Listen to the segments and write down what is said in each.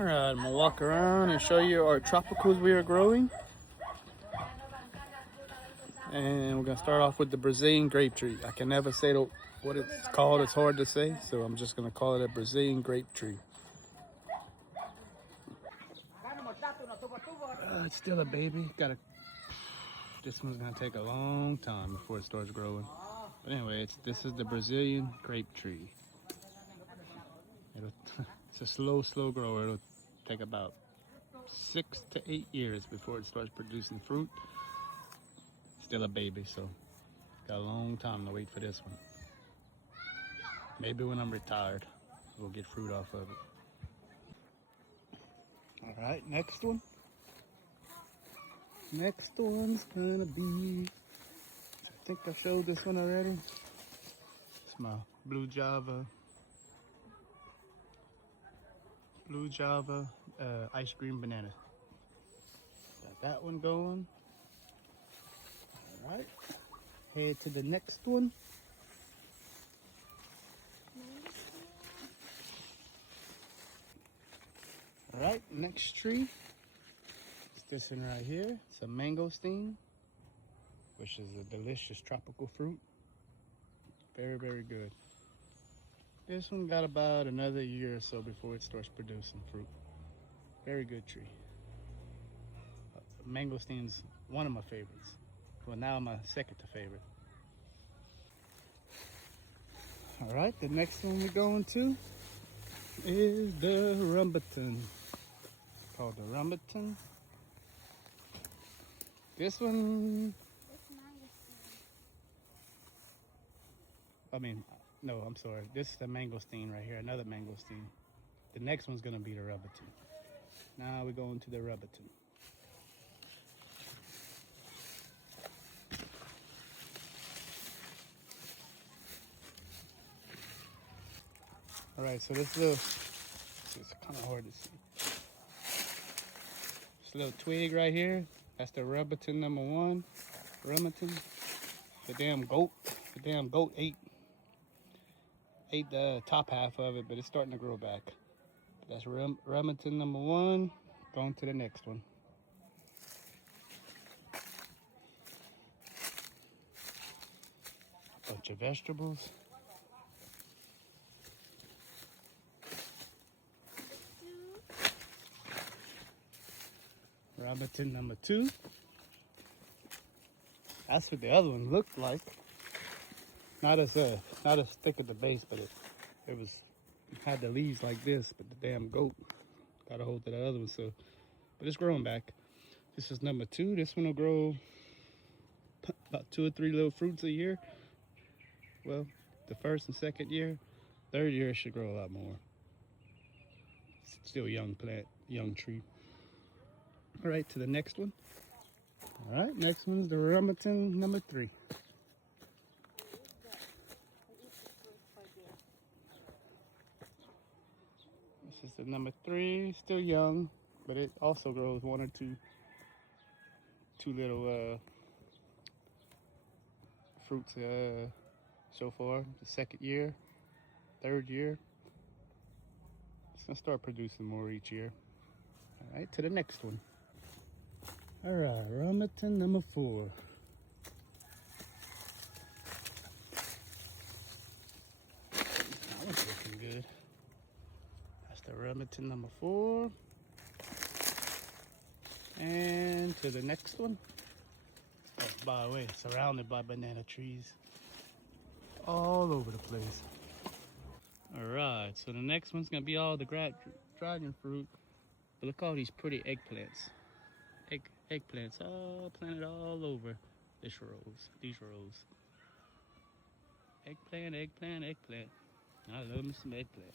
Alright, I'm gonna walk around and show you our tropicals we are growing. And we're gonna start off with the Brazilian grape tree. I can never say what it's called, it's hard to say, so I'm just gonna call it a Brazilian grape tree. It's still a baby. This one's gonna take a long time before it starts growing. But anyway, this is the Brazilian grape tree. It's a slow grower. It'll take about 6 to 8 years before it starts producing fruit. Still a baby, so got a long time to wait for this one. Maybe when I'm retired, we'll get fruit off of it. All right, next one. Next one's gonna be, I think I showed this one already. It's my Blue Java ice cream banana. Got that one going. All right, head to the next one. All right, next tree. It's this one right here. It's a mangosteen, which is a delicious tropical fruit. Very, very good. This one got about another year or so before it starts producing fruit. Very good tree. Mangosteen's one of my favorites. Well, now my second to favorite. All right, the next one we're going to is the rambutan. Called the rambutan. This one, no, I'm sorry. This is the mangosteen right here, another mangosteen. The next one's gonna be the rambutan. Now we're going to the rambutan. All right, so it's kind of hard to see. This little twig right here, that's the rambutan number 1. Rambutan. The damn goat ate the top half of it, but it's starting to grow back. That's rambutan number 1. Going to the next one. Bunch of vegetables. Rambutan number 2. That's what the other one looked like. Not as thick at the base, but it had the leaves like this, but the damn goat got a hold of the other one, so, but it's growing back. This is number 2. This one will grow about 2 or 3 little fruits a year. Well, the first and second year. Third year it should grow a lot more. It's still a young plant, young tree. All right, to the next one. All right, next one's the rambutan number 3. This is the number 3, still young, but it also grows 1 or 2 little fruits so far. The second year, third year. It's gonna start producing more each year. All right, to the next one. All right, rambutan number 4. That one's looking good. That's the rambutan number 4. And to the next one. Oh, by the way, surrounded by banana trees all over the place. All right, so the next one's gonna be all the dragon fruit. But look at all these pretty eggplants. Eggplants all planted all over these rows. Eggplant. I love me some eggplant.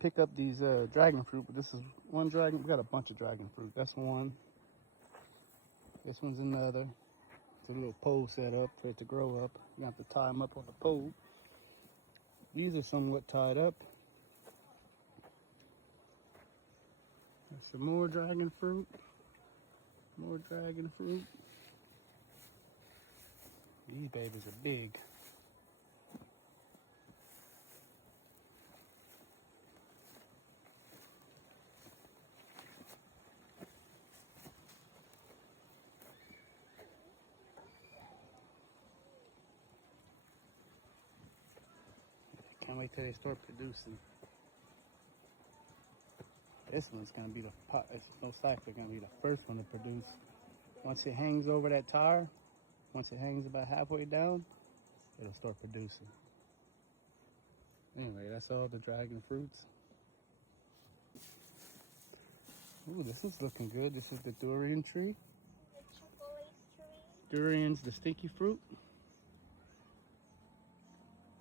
pick up these dragon fruit, but this is one dragon. We got a bunch of dragon fruit. That's one. This one's another. It's a little pole set up for it to grow up. You have to tie them up on the pole. These are somewhat tied up. There's some more dragon fruit. More dragon fruit. These babies are big. Can't wait till they start producing. This one's gonna be the pot. It's most likely gonna be the first one to produce. Once it hangs over that tire, once it hangs about halfway down, it'll start producing. Anyway, that's all the dragon fruits. Ooh, this is looking good. This is the durian tree. The chocolate tree. Durian's the sticky fruit.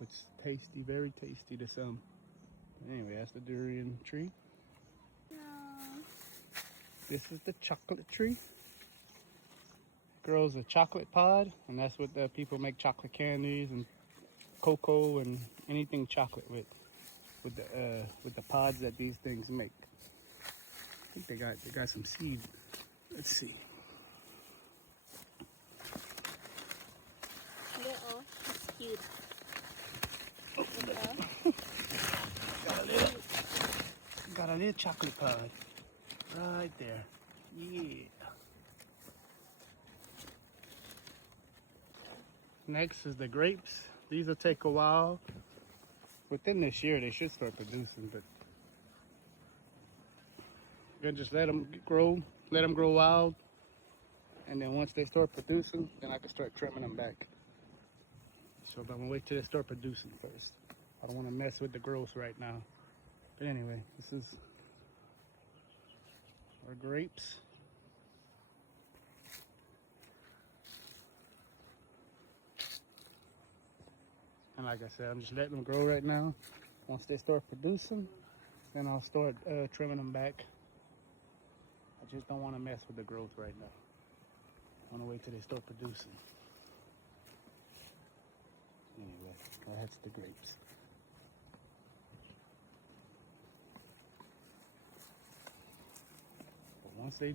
It's tasty, very tasty to some. Anyway, that's the durian tree. No. This is the chocolate tree. Grows a chocolate pod, and that's what the people make chocolate candies and cocoa and anything chocolate with the pods that these things make. I think they got some seed. Let's see. Little, it's cute. Got a little chocolate pod right there. Yeah. Next is the grapes. These will take a while. Within this year, they should start producing, but you're gonna just let them grow wild, and then once they start producing, then I can start trimming them back. So I'm gonna wait till they start producing first. I don't want to mess with the growth right now. But anyway, this is our grapes. And like I said, I'm just letting them grow right now. Once they start producing, then I'll start trimming them back. I just don't want to mess with the growth right now. I want to wait till they start producing. Anyway, that's the grapes. But once they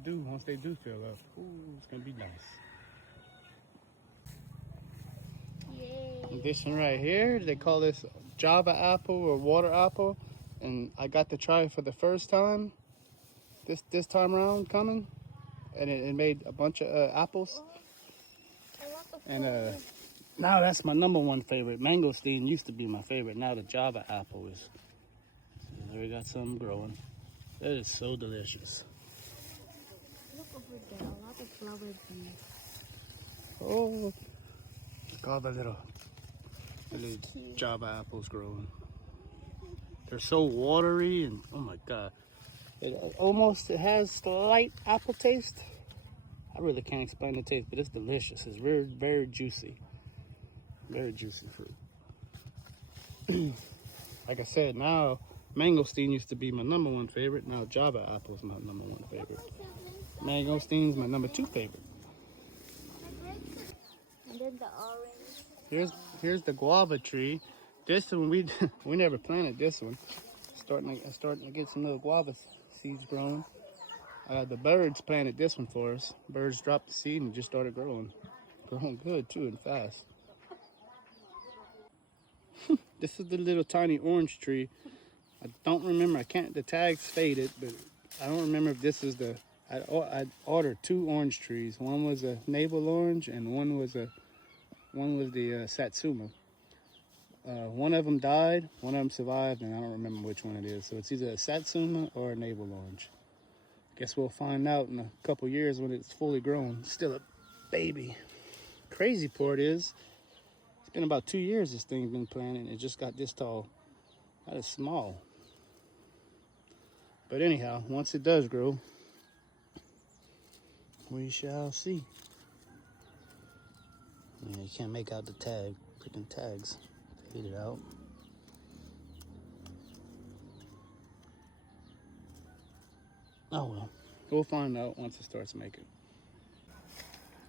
do fill up, ooh, it's gonna be nice. Yay. This one right here, they call this Java apple or water apple, and I got to try it for the first time. This time around coming, and it made a bunch of apples. And now that's my #1 favorite. Mangosteen used to be my favorite. Now the Java apple is. There we got some growing. That is so delicious. Look over there, a lot of flower bees. Oh, look all the little Java apples growing. They're so watery and oh my god. It has slight apple taste. I really can't explain the taste, but it's delicious. It's very, very juicy. Very juicy fruit. Like I said, now mangosteen used to be my #1 favorite. Now Java apple is my #1 favorite. Mangosteen's my #2 favorite. And then the orange. Here's the guava tree. This one we never planted this one. Starting to get some little guava seeds growing. The birds planted this one for us. Birds dropped the seed and it just started growing. Growing good too and fast. This is the little tiny orange tree. I don't remember. The tags faded, but I don't remember if this is the. I ordered 2 orange trees. One was a navel orange, and one was the Satsuma. One of them died, one of them survived, and I don't remember which one it is. So it's either a Satsuma or a navel orange. Guess we'll find out in a couple years when it's fully grown. It's still a baby. Crazy part is, it's been about 2 years this thing's been planted. It just got this tall. That is small. But anyhow, once it does grow, we shall see. Yeah, you can't make out the freaking tags. Fade it out. Oh well, we'll find out once it starts making.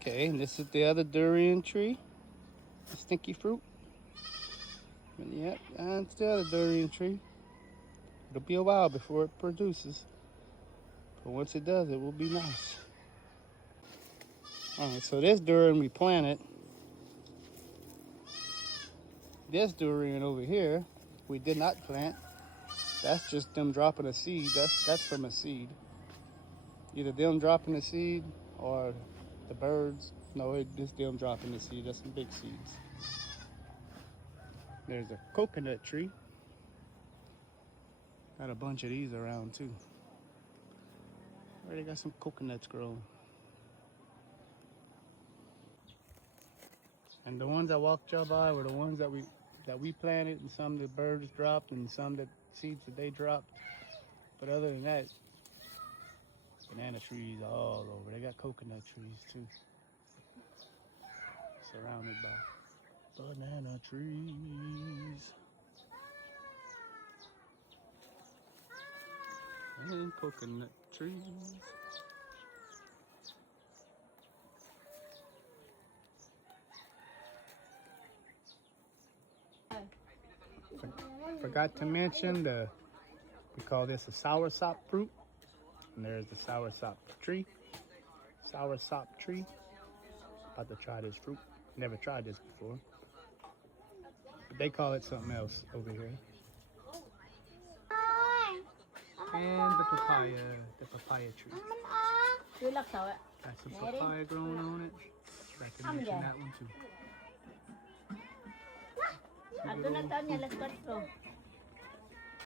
Okay, and this is the other durian tree, the stinky fruit. And yep, that's the other durian tree. It'll be a while before it produces, but once it does, it will be nice. All right, so this durian we planted. This durian over here, we did not plant. That's just them dropping a seed. That's from a seed. Either them dropping a seed or the birds. No, it's them dropping the seed. That's some big seeds. There's a coconut tree. Got a bunch of these around too. Already got some coconuts growing. And the ones I walked y'all by were the ones that we planted, and some the birds dropped, and some that seeds that they dropped. But other than that, banana trees all over. They got coconut trees too. Surrounded by banana trees. And coconut trees. Forgot to mention we call this a soursop fruit. And there's the soursop tree. Soursop tree. About to try this fruit. Never tried this before. But they call it something else over here. And the papaya tree. Got some papaya growing on it. I can mention that one too.